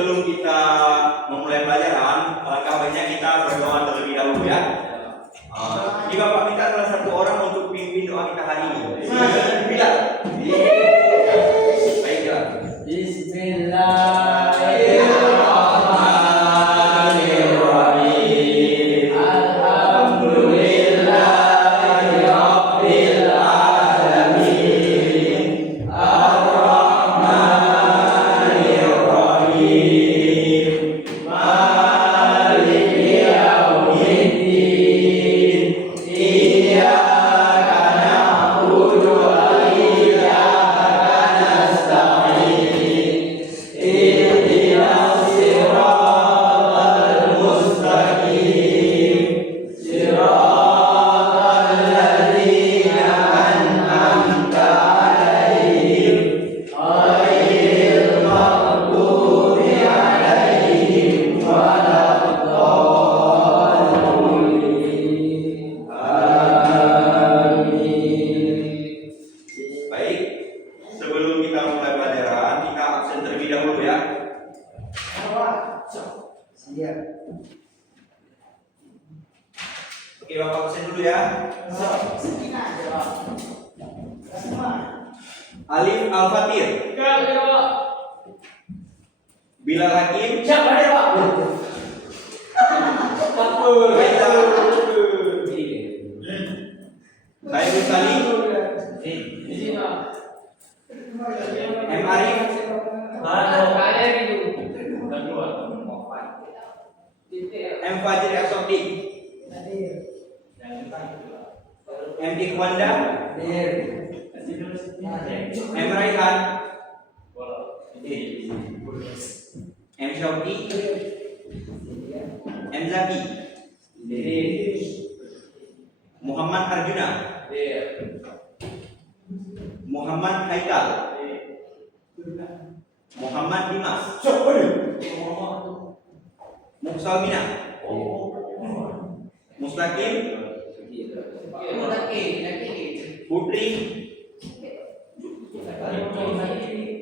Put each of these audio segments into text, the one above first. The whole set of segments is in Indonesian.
sebelum kita memulai pelajaran, alangkah baiknya kita berdoa terlebih dahulu ya. Jadi Bapak minta salah satu orang untuk pimpin doa kita hari ini. Bila? Baiklah. Bismillahirrahmanirrahim. Alhamdulillahirabbil alamin. Ar-Rahmanirrahim. Maliki yaumiddin. Iyyaka na'budu wa iyyaka nasta'in. Ihdinas siratal mustaqim. Siratal ladzina an'amta 'alaihim ghairil maghdubi 'alaihim waladdallin. Amin. Baik, sebelum kita mulai pelajaran, kita absen terlebih dahulu ya. Oke, Bapak absen dulu ya. Alif Al-Fatir, Bilal Hakim, Khairul Salim, M. Arif, M. Fajri Asofdi, M. Ikhwanda, M. Raihan, M. Syauqi, M. Zaki, Muhammad Arjuna, Muhammad Haikal, Muhammad Dimas, Muksalmina, Mustaqim, Putri,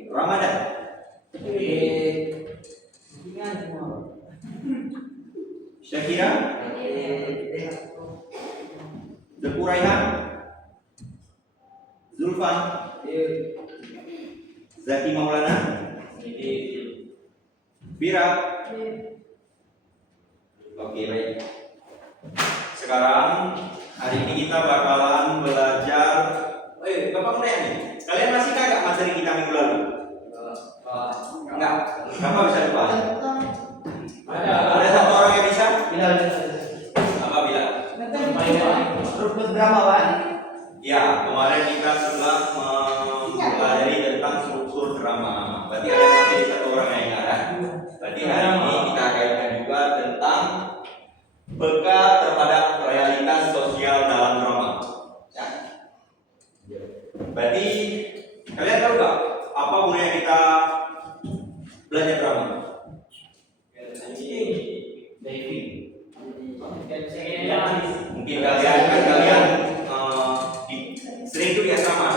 Ramadan, Syakira, Deku Raihan, Zulfan, Zaki Maulana, Bira. Oke, baik. Sekarang hari ini kita bakalan belajar. Bapak mau nanya nih, kalian masih kagak materi kita minggu lalu? Enggak. Kenapa bisa lupa? Ada satu orang yang bisa? Apa bila? Struktur drama, Pak. Ya, kemarin kita telah mempelajari tentang struktur drama. Berarti ada masih satu orang yang ingat. Berarti hari ini kita kaitkan juga tentang peka terhadap realitas sosial dalam drama. Ya. Berarti kalian tahu nggak apa gunanya kita belajar drama? Mungkin kalian sering tuh di asrama.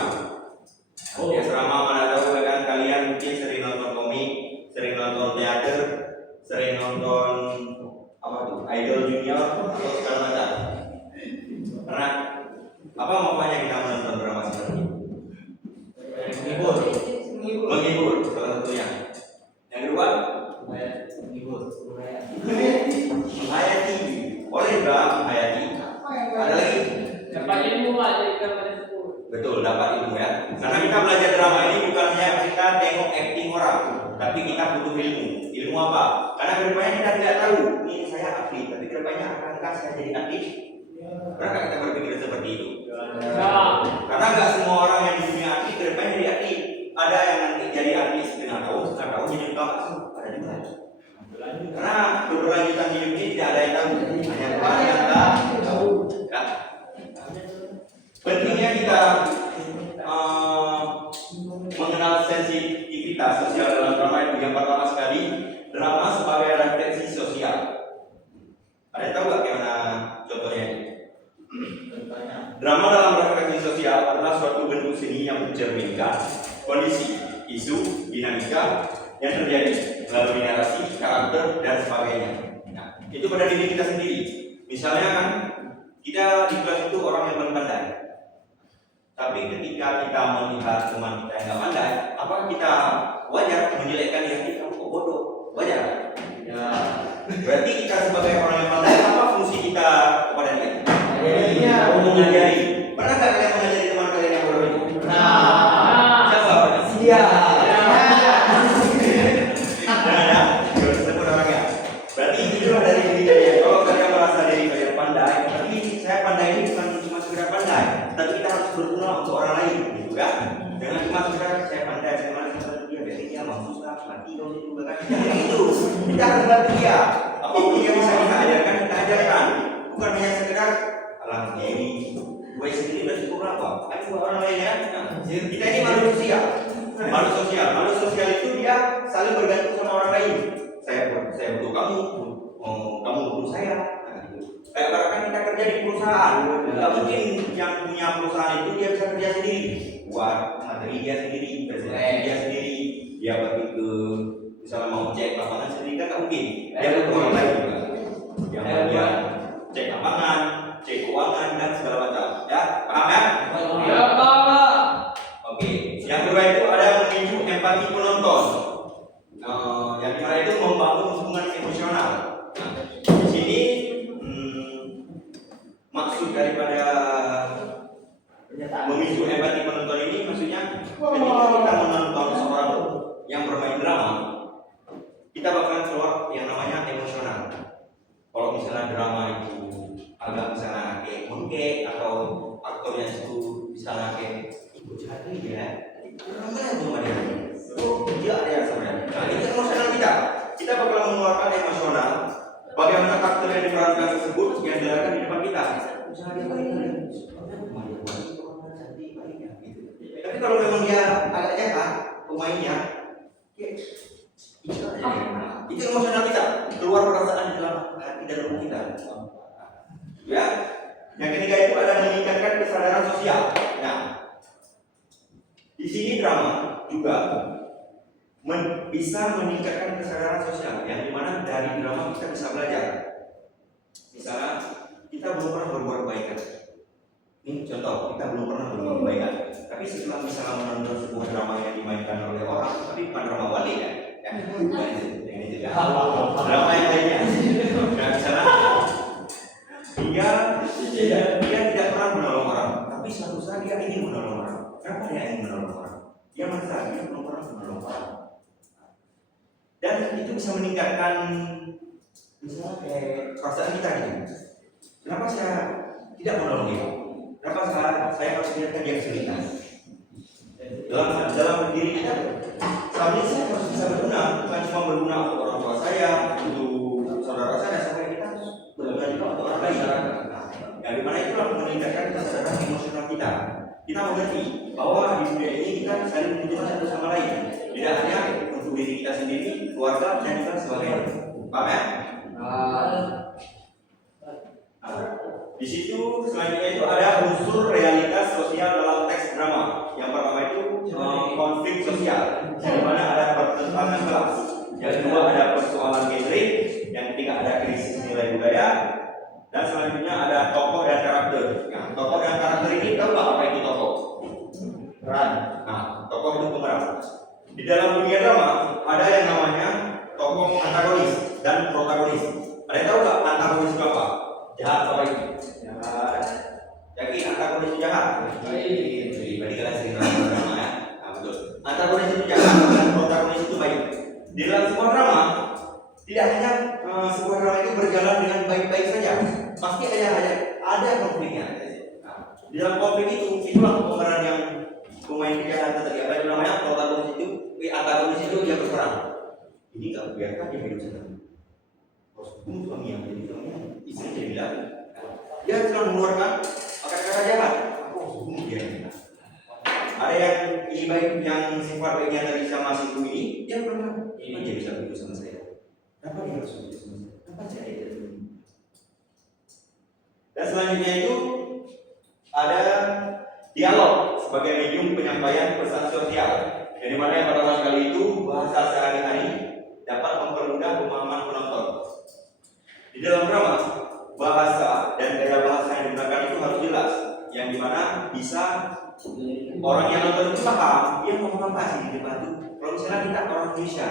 Di asrama mana tahu kan kalian mungkin sering nonton komik, sering nonton teater, sering nonton apa tuh Idol Junior atau segala macam. Karena apa makanya kita menonton drama seperti ini? Menghibur salah satunya. Yang kedua, menghayati. Boleh nggak menghayati? Ada lagi? Betul, dapat ilmu ya. Karena kita belajar drama ini bukan hanya kita tengok acting orang, tapi kita butuh ilmu. Ilmu apa? Karena kedepannya kita tidak tahu. Ini saya atlet, tapi kedepannya akankah saya jadi atlet? Pernah kita berpikir seperti itu? Karena nggak semua orang yang di dunia atlet kedepannya jadi atlet. Ada yang nanti jadi atlet setengah tahun jadi tukang bakso. Ada juga. Karena keberlanjutan hidup ini tidak ada yang tahu. Hanya Tuhan yang tahu. Ya. Pentingnya kita mengenal sensitivitas sosial dalam drama itu. Yang pertama sekali, drama sebagai refleksi sosial. Ada yang tahu nggak gimana contohnya? Drama dalam refleksi sosial adalah suatu bentuk seni yang mencerminkan kondisi, isu, dinamika yang terjadi melalui narasi Itu pada diri kita sendiri. Misalnya kan kita di kelas itu orang yang paling pandai. Tapi ketika kita melihat teman kita yang nggak pandai, apakah kita wajar menjelekkan dia kita kok bodoh? Wajar. Ya. Berarti kita sebagai orang yang pandai, apa fungsi kita kepada dia? Iya. Mengajari. Pernah nggak kalian mengajari teman kalian yang bodoh itu? Nah. Siapa? Iya. Nah, tersebut orangnya. Berarti itulah dari diri kalian. Kalau kalian merasa diri kalian pandai, tapi saya pandai ini bukan cuma sekedar pandai, tapi kita harus berguna untuk orang lain, gitu kan? Jangan cuma sekedar saya pandai, saya pandai dia, berarti dia mau susah, mati dong itu kan? Itu kita harus bantu dia. Apapun yang bisa kita ajarkan, kita ajarkan. Bukan hanya sekedar alam diri, gue sendiri udah cukup apa? Ayo buat orang lain ya. Nah, kita ini manusia sosial. Manusia sosial itu dia saling bergantung sama orang lain. Saya butuh kamu, kamu butuh saya. Nah, gitu. Kayak barangkali kita kerja di perusahaan, nggak mungkin yang punya perusahaan itu dia bisa kerja sendiri, buat materi dia sendiri, presentasi dia sendiri, dia pergi ke misalnya mau cek lapangan sendiri kan nggak mungkin. Dia butuh orang lain juga, yang dia cek lapangan, cek keuangan dan segala macam. Ya, paham ya? Ya, Pak. Oke, yang kedua itu ada memicu empati penonton. Yang dimana itu membangun hubungan emosional. Nah, di sini maksud daripada memicu empati penonton ini maksudnya ketika kita menonton seorang yang bermain drama, kita bakalan keluar yang namanya emosional. Kalau misalnya drama itu agak misalnya kayak mengke atau aktornya itu misalnya kayak ikut hati ya, orang mana belum ada dia ada yang sebenarnya. Nah itu emosional kita bakal mengeluarkan emosional. Bagaimana karakter yang diperankan tersebut yang dilakukan di depan kita. Misalnya dia baik, tapi kalau memang dia agak jahat pemainnya, itu emosional kita keluar perasaan di dalam hati dan rumah kita. Ya, yang ketiga itu ada meningkatkan kesadaran sosial. Nah, di sini drama juga bisa meningkatkan kesadaran sosial, yang dimana dari drama kita bisa belajar. Misalnya kita belum pernah berbuat kebaikan. Ini contoh, kita belum pernah berbuat kebaikan, tapi setelah misalnya menonton sebuah drama yang dimainkan oleh orang, tapi bukan drama wali kan? Ya, bukan itu, yang itu ya. Drama yang lainnya. Nah, misalnya dia tidak pernah menolong orang, tapi suatu saat dia ingin menolong orang. Kenapa dia ingin menolong orang? Dia merasa dia belum pernah menolong orang. Dan itu bisa meningkatkan misalnya kayak perasaan kita gitu. Kenapa saya tidak menolong dia? Kenapa saya harus biarkan dia kesulitan? Dalam diri kita, seharusnya saya harus bisa berguna, bukan cuma berguna untuk orang tua saya, untuk saudara saya, sampai kita harus berguna juga untuk orang lain. Yang dimana itulah meningkatkan kesadaran emosional kita. Kita mengerti bahwa di dunia ini kita saling membutuhkan satu sama lain. Tidak hanya untuk diri kita sendiri, keluarga, dan kita sebagainya. Paham ya? Di situ selanjutnya itu ada unsur realitas sosial dalam teks drama. Yang pertama itu konflik sosial, di mana ada pertentangan kelas. Yang kedua ada persoalan gathering. Yang ketiga ada krisis nilai budaya. Dan selanjutnya ada tokoh dan karakter. Nah, tokoh dan karakter ini tahu nggak apa itu tokoh? Peran. Nah, tokoh itu pemeran. Di dalam dunia drama ada yang namanya tokoh antagonis dan protagonis. Ada yang tahu nggak antagonis itu apa? Jahat atau baik? Jahat. Yakin antagonis itu jahat? Baik. Berarti kalian sering nonton drama ya? Nah, betul. Antagonis itu jahat dan protagonis itu baik. Di dalam sebuah drama tidak hanya sebuah drama itu berjalan dengan baik-baik saja. Pasti ada konfliknya. Nah, di dalam konflik itulah pemeran yang pemain kejahatan tadi ada namanya protagonis itu, antagonis itu dia berperang. Ini nggak biarkan dia hidup senang. Harus bunuh suaminya, jadi suaminya istri jadi bilang, dia sedang mengeluarkan kata-kata jahat. Aku harus bunuh dia. Ada yang ini baik, yang sifat baiknya tadi sama si ibu ini, dia pernah, ini dia bisa begitu sama saya. Kenapa dia harus begitu sama saya? Kenapa saya tidak? Dan selanjutnya itu ada dialog sebagai medium penyampaian pesan sosial. Yang dimana yang pertama sekali itu bahasa sehari-hari dapat mempermudah pemahaman penonton. Di Di dalam drama, bahasa dan gaya bahasa yang digunakan itu harus jelas, yang dimana bisa orang yang nonton itu paham dia ngomong apa sih di depan itu. Kalau misalnya kita orang Indonesia,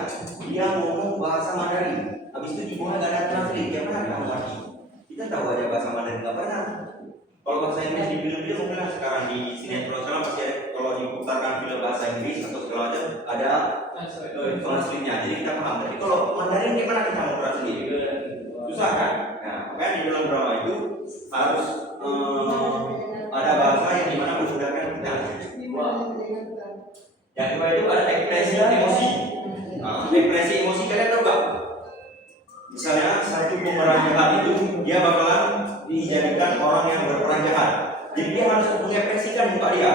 dia ngomong bahasa Mandarin, habis itu di bawah nggak ada translate, dia mana ada arti? Kita tahu aja bahasa Mandarin nggak pernah. Kalau bahasa Inggris di film-film mungkin sekarang di sinetron sana masih ada, kalau diputarkan film bahasa Inggris atau segala macam ada translate-nya, jadi kita paham. Tapi kalau Mandarin gimana kita mau translate? Susah kan? Nah, makanya di dalam drama itu harus ada bahasa yang dimana memudahkan kita. Yang kedua itu ada ekspresi emosi. Nah, ekspresi emosi kalian tahu gak? Misalnya satu pemeran jahat itu dia bakalan dijadikan orang yang berperan jahat. Jadi dia harus mengekspresikan muka dia.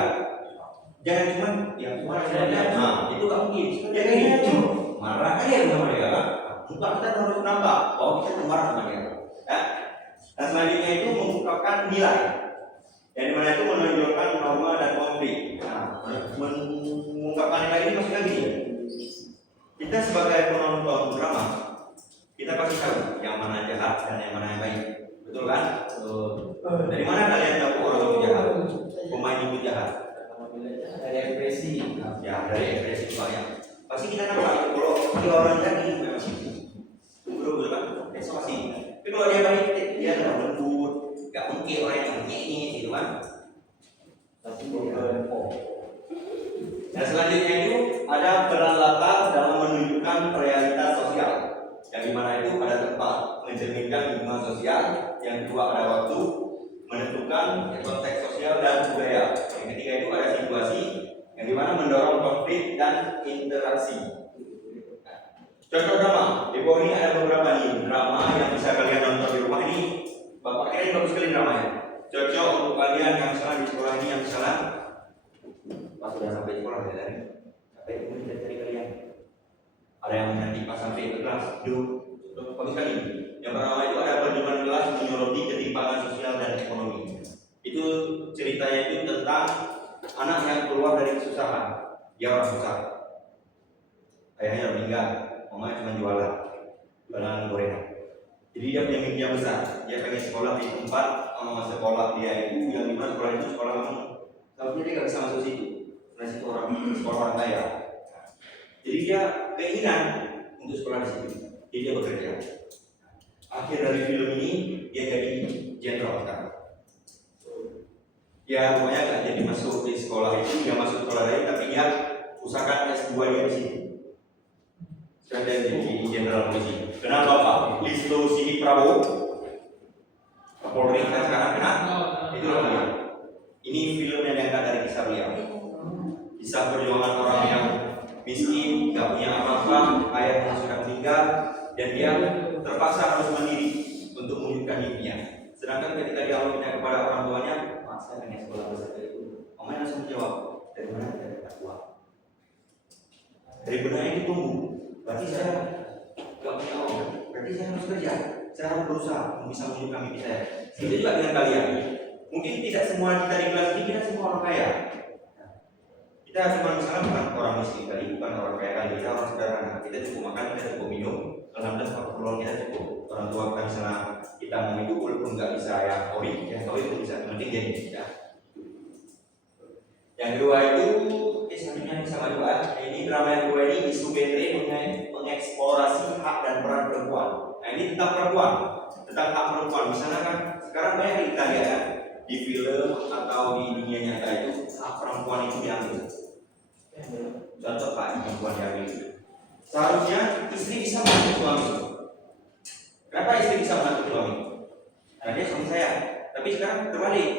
Jangan cuma ya cuma nah itu gak mungkin. Dia kayak gitu marah aja sama dia. Muka kita harus nampak bahwa kita marah sama dia. Ya? Dan selanjutnya itu mengungkapkan nilai. Yang dimana itu menonjolkan norma dan konflik. Nah, mengungkapkan nilai ini maksudnya gini. Kita sebagai penonton drama, kita pasti tahu yang mana jahat dan yang mana yang baik. Betul kan? Dari mana kalian tahu orang itu jahat? Pemain itu jahat? Dari ekspresi. Ya, dari ekspresi banyak. Pasti kita nampak kalau dia orang jahat ini memang sih. Betul kan? Ekspresi. Tapi kalau dia baik, dia adalah lembut, gak mungkin orang yang ini gitu kan? Dan selanjutnya itu ada peran latar dalam menunjukkan realitas sosial. Yang dimana itu ada tempat mencerminkan hubungan sosial. Yang kedua ada waktu menentukan konteks sosial dan budaya. Yang ketiga itu ada situasi yang dimana mendorong konflik dan interaksi. Contoh drama, di bawah ini ada beberapa nih drama yang bisa kalian nonton di rumah ini. Bapak kira ini bagus sekali dramanya. Cocok untuk kalian yang misalnya di sekolah ini yang misalnya pas sudah sampai sekolah ya dari sampai kemudian kita cari kalian. Ada yang nanti pas sampai ke kelas duduk bagus sekali. Yang pertama itu ada perjumpaan kelas menyoroti ketimpangan sosial dan ekonomi. Itu ceritanya itu tentang anak yang keluar dari kesusahan. Dia orang susah. Ayahnya meninggal, mamanya cuma jualan gorengan. Jadi dia punya mimpi yang besar. Dia pengen sekolah di tempat sekolah dia itu yang dimana sekolah itu sekolah umum. Tapi dia nggak bisa masuk situ. Karena situ sekolah orang kaya. Jadi dia keinginan untuk sekolah di situ. Jadi dia bekerja. Akhir dari film ini dia jadi jenderal sekarang. Ya pokoknya nggak jadi masuk di sekolah itu, dia masuk sekolah lain, tapi dia usahakan S2 dia di sini. Sudah jadi jenderal polisi. Kenapa Pak? Listo Sigit Prabowo, Kapolri kita sekarang kenal? Itulah dia. Ini film yang diangkat dari kisah beliau. Kisah perjuangan orang yang miskin, nggak punya apa-apa, ayahnya sudah meninggal, dan dia terpaksa harus mandiri untuk mewujudkan mimpinya. Sedangkan ketika dia minta kepada orang tuanya, "Mas, saya pengen sekolah besar itu." Omanya langsung menjawab, "Dari mana kita dapat uang? Dari mana ini tumbuh? Berarti saya nggak punya uang. Berarti saya harus kerja. Saya harus berusaha untuk bisa mewujudkan mimpi saya." Itu juga dengan kalian. Mungkin tidak semua kita di kelas ini kita semua orang kaya. Kita cuma misalnya bukan orang miskin tadi, bukan orang kaya kali, kita orang sederhana. Kita cukup makan, kita cukup minum. Alhamdulillah keperluan kita cukup. Orang tua kita misalnya kita mau hidup walaupun nggak bisa yang ori itu bisa. Penting jadi ya. Yang kedua itu selanjutnya sama juga. Ini drama yang kedua ini isu genre mengeksplorasi hak dan peran perempuan. Nah ini tentang perempuan, tentang hak perempuan. Misalnya kan sekarang banyak kita lihat kan di film atau di dunia nyata itu hak perempuan itu diambil. Contoh Pak, perempuan diambil. Seharusnya istri bisa mengatur suami. Kenapa istri bisa mengatur suami? Karena dia suami saya. Tapi sekarang terbalik.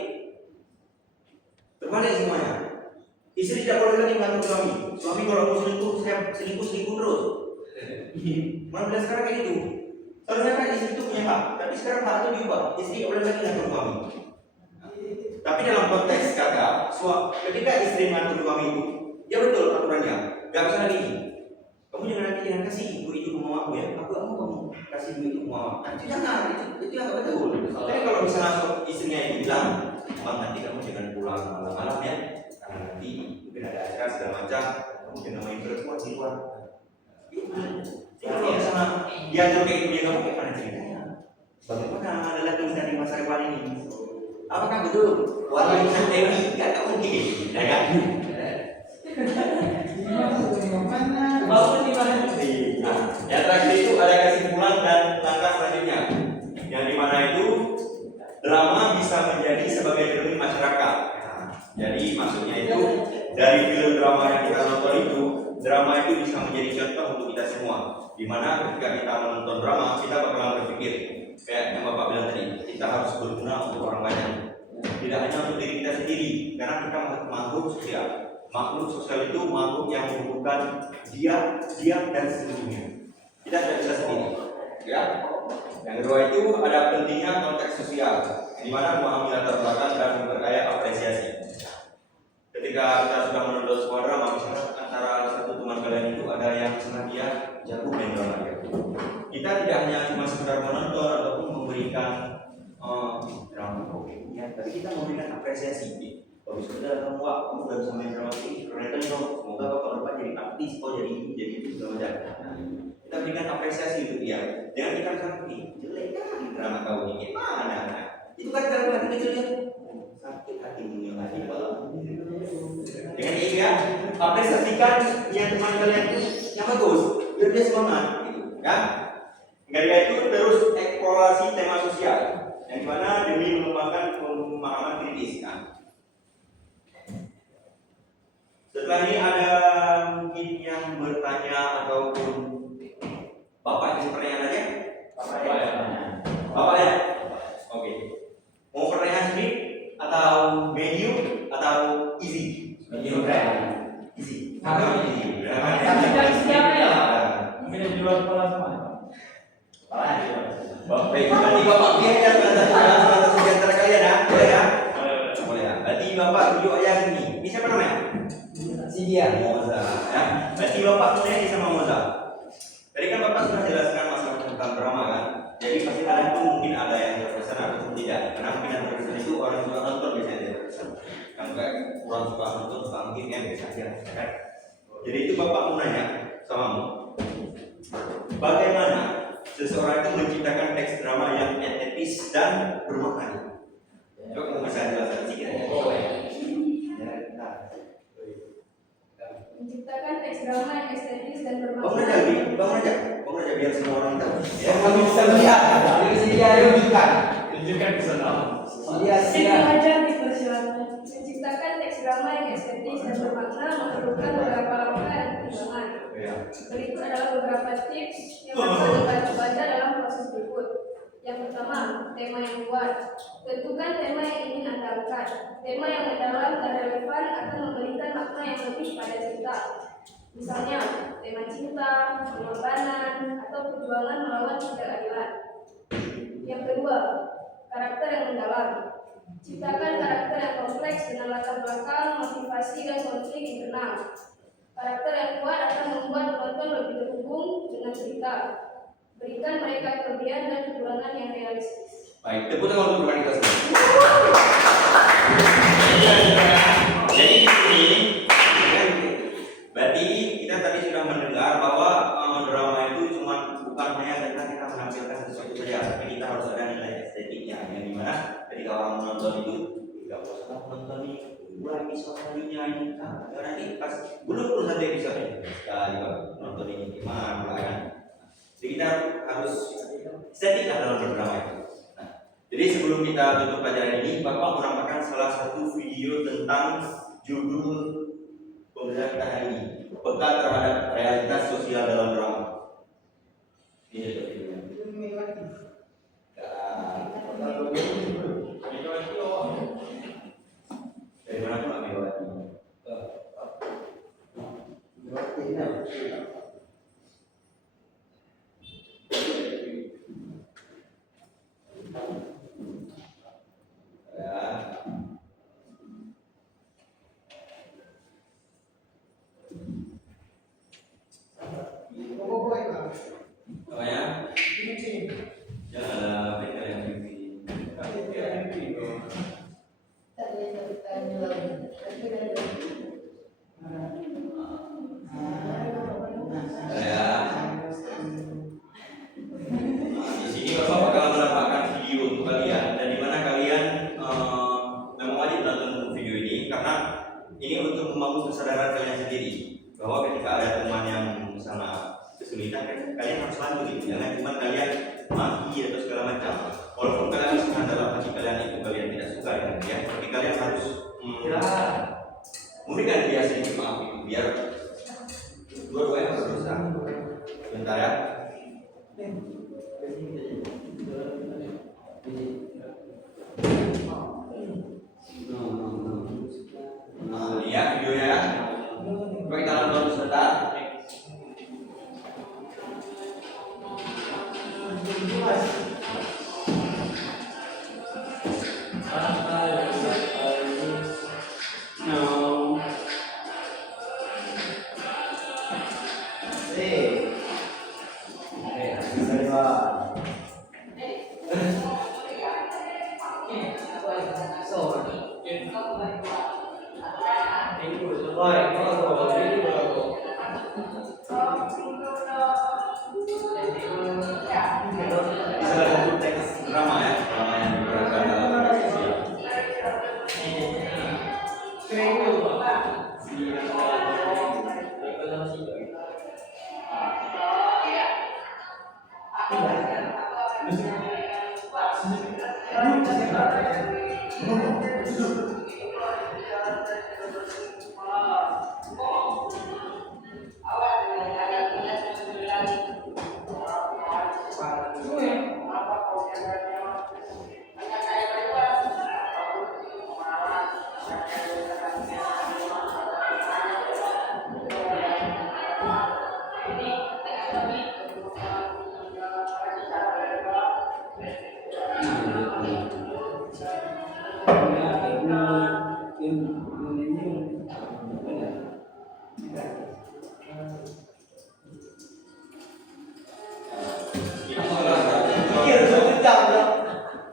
Terbalik semuanya. Istri tidak boleh lagi mengatur suami. Suami kalau mau selingkuh, saya selingkuh terus. Mana sekarang kayak gitu. Seharusnya kan istri itu punya hak. Tapi sekarang hak itu diubah. Istri tidak boleh lagi mengatur suami. Tapi dalam konteks kata, ketika istri mengatur suami itu, ya betul aturannya. Gak bisa lagi. Kamu jangan kasih duit itu ke mamaku ya. Aku gak mau kamu kasih duit itu ke mama. Nah, itu jangan, itu yang gak betul. Tapi kalau misalnya istrinya itu bilang, "Bang, nanti kamu jangan pulang malam-malam ya, karena nanti mungkin ada acara segala macam, kamu jangan main perempuan di luar." Jadi kalau misalnya diatur kayak gitu, kamu kayak mana ceritanya? Bagaimana lelaki di masa depan ini? Apakah betul wanita Dewi? Tidak mungkin, ya kan? Nah, yang terakhir itu ada kesimpulan dan langkah selanjutnya, yang dimana itu drama bisa menjadi sebagai cermin masyarakat. Nah, jadi maksudnya itu dari film drama yang kita nonton itu, drama itu bisa menjadi contoh untuk kita semua. Dimana ketika kita menonton drama, kita bakalan berpikir kayak yang Bapak bilang tadi, kita harus berguna untuk orang banyak. Tidak hanya untuk diri kita sendiri, karena kita makhluk sosial. Makhluk sosial itu makhluk yang membutuhkan dia dan seluruhnya. Kita tidak bisa sendiri. Ya. Yang kedua itu ada pentingnya konteks sosial, di mana memahami latar belakang dan memperkaya apresiasi. Ketika kita sudah menonton sebuah drama, misalnya antara satu teman kalian itu ada yang senang dia jago main drama. Kita tidak hanya cuma sekedar menonton ataupun memberikan drama, ya, tapi kita memberikan apresiasi. Kalau sudah kamu kamu udah bisa main drama ini, keren dong. Semoga kalau depan jadi artis, jadi itu segala macam. Kita berikan apresiasi untuk dia. Jangan kita bilang jelek kan drama kau ini gimana? Itu kan dalam hati kecil dia sakit hatimu yang hati malam. Dengan ini ya, apresiasikan yang teman kalian itu yang bagus, biar dia semangat, gitu, kan? Dari itu terus eksplorasi tema sosial, yang dimana demi mengembangkan pemahaman kritis, kan? Setelah ini ada mungkin yang bertanya ataupun Bapak ingin pertanyaan aja? Bapak ya? Oke. Mau pertanyaan sedikit atau medium atau easy? Medium easy. Atau easy. Siapa ya? Mungkin di luar kepala semua. Bapak, berarti Bapak biar salah satu di antara kalian ya? Boleh ya? Boleh ya. Berarti Bapak tunjuk aja sini. Ini siapa namanya? Si dia. Moza. Ya. Berarti Bapak punya sama Moza. Tadi kan Bapak sudah jelaskan masalah tentang drama kan? Jadi pasti kalian tuh mungkin ada yang terkesan atau tidak. Karena mungkin yang terkesan itu orang suka nonton biasanya dia terkesan. Yang kayak kurang suka nonton suka mungkin yang biasa aja, kan? Jadi itu Bapak mau nanya samamu. Bagaimana seseorang itu menciptakan teks drama yang etis dan bermakna? Coba kamu bisa jelaskan sedikit ya? Menciptakan teks drama yang estetis dan Bangun bermakna. aja biar semua orang tahu. Ya, kamu bisa lihat. Jadi si dia tunjukkan. Tunjukkan ke sana. Sini aja dipersilakan. Menciptakan teks drama yang estetis dan bermakna memerlukan beberapa langkah dan pertimbangan. Berikut adalah beberapa tips yang bisa dibaca dalam proses berikut. Yang pertama, tema yang kuat. Tentukan tema yang ingin Anda angkat. Tema yang mendalam dan relevan akan memberikan makna yang lebih pada cerita. Misalnya, tema cinta, pengorbanan, atau perjuangan melawan ketidakadilan. Yang kedua, karakter yang mendalam. Ciptakan karakter yang kompleks dengan latar belakang, motivasi, dan konflik internal. Karakter yang kuat akan membuat penonton lebih terhubung dengan cerita. Berikan mereka kelebihan dan kekurangan yang realistis. Baik, tepuk tangan untuk kita semua. Jadi ini berarti kita tadi sudah mendengar bahwa drama itu bukan hanya tentang kita menampilkan sesuatu saja, tapi kita harus ada nilai estetiknya, yang dimana ketika orang menonton itu tidak bosan menonton ini mulai episode kalinya ini, karena ini pas belum satu episode ini sekali nonton ini gimana pula kan? Jadi kita harus estetik dalam berdrama itu. Nah, jadi sebelum kita tutup pelajaran ini, Bapak menambahkan salah satu video tentang judul pembelajaran kita hari ini, peka terhadap realitas sosial dalam drama. Ini videonya. Dari mana tuh ambil lagi? Di sini Bapak bakal menambahkan kesadaran kalian sendiri bahwa ketika ada teman yang misalnya kesulitan, kalian harus bantu gitu. Jangan cuma kalian maki atau segala macam. Walaupun kalian misalkan dalam hati kalian itu kalian tidak suka ya, tapi kalian harus memberikan dia sedikit maaf itu biar dua-duanya berusaha. Bentar ya. Lihat videonya ya. Coba kita nonton sebentar. Salah satu teks drama ya, drama yang diberikan dalam media sosial.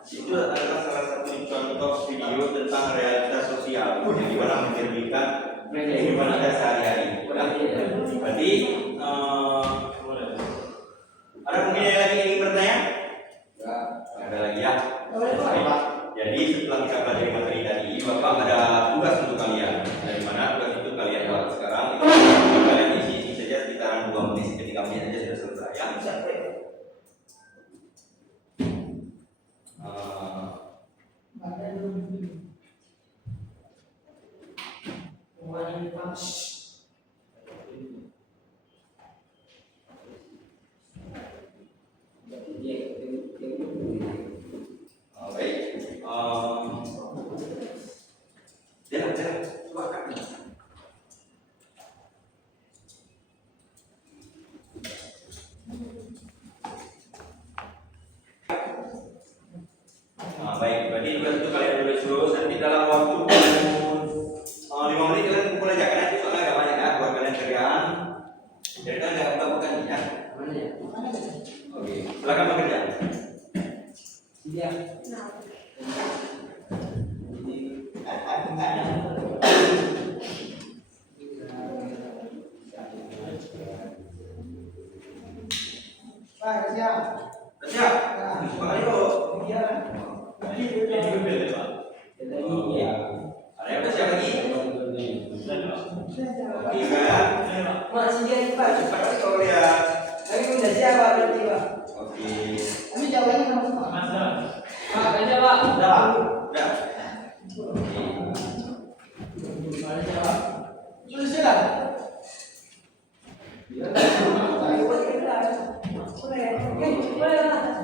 Itu adalah salah satu contoh video tentang realitas sosial yang dimana mencerminkan kehidupan kita sehari-hari. Berarti ada mungkin yang lagi ingin bertanya? Ada lagi ya? Jadi setelah kita pelajari materi tadi, Bapak ada tugas untuk kalian. Dari mana tugas itu kalian buat sekarang? Itu kalian isi saja sekitaran 2 menit, 3 menit saja sudah selesai. Ya, baik. Jangan silakan. Baik, berarti tugas itu kalian tulis terus. Nanti dalam waktu 5 menit kalian kumpul aja karena itu soalnya agak banyak ya buat kalian kerjaan. Jadi kalian nggak buka-buka nih ya. Oke, silakan bekerja. Iya. Pak, siap. Siap. Makanya dulu. Iya. Ada yang siap lagi? Tiga. Masih jadi Pak. Cepat lagi kau lihat. Tapi udah siap Pak berarti Pak. Oke. Kami jawabannya sama Pak. Pak, aja Pak. Udah. Udah. Sudah siap.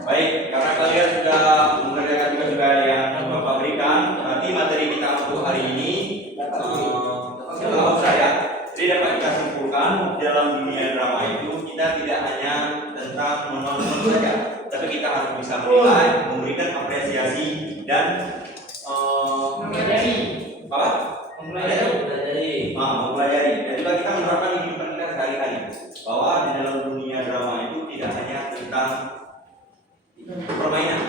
Baik, karena kalian sudah mengerjakan tugas yang Bapak berikan, nanti materi kita untuk hari ini kalau saya, jadi dapat kita simpulkan dalam dunia drama itu kita tidak hanya tentang menonton saja, tapi kita harus bisa menilai, memberikan apresiasi dan Mempelajari. apa? Mempelajari. Mempelajari. Dan juga kita menerapkan di kehidupan kita sehari-hari bahwa di dalam dunia drama itu tidak hanya tentang permainan,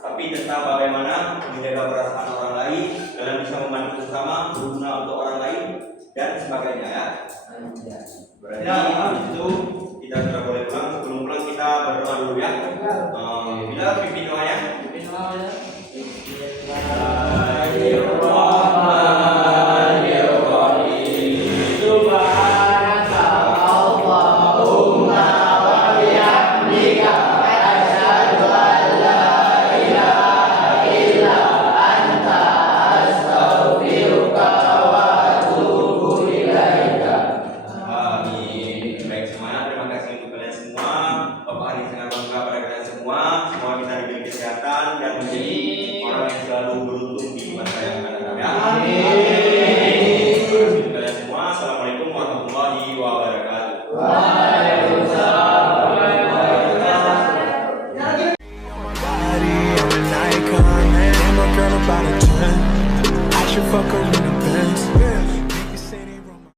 tapi tentang bagaimana menjaga perasaan orang lain, kalian bisa membantu sesama, berguna untuk orang lain dan sebagainya ya. Berarti itu kita sudah boleh pulang. Sebelum pulang kita berdoa dulu ya. Bila pimpin doanya. Bismillahirrahmanirrahim. Semoga pada kalian semua kita diberi kesehatan dan menjadi orang yang selalu beruntung di masa yang akan datang. Ya. Amin. Kalian semua, assalamualaikum warahmatullahi wabarakatuh. Waalaikumsalam warahmatullahi wabarakatuh. About a 10. I should fuck her in the Benz.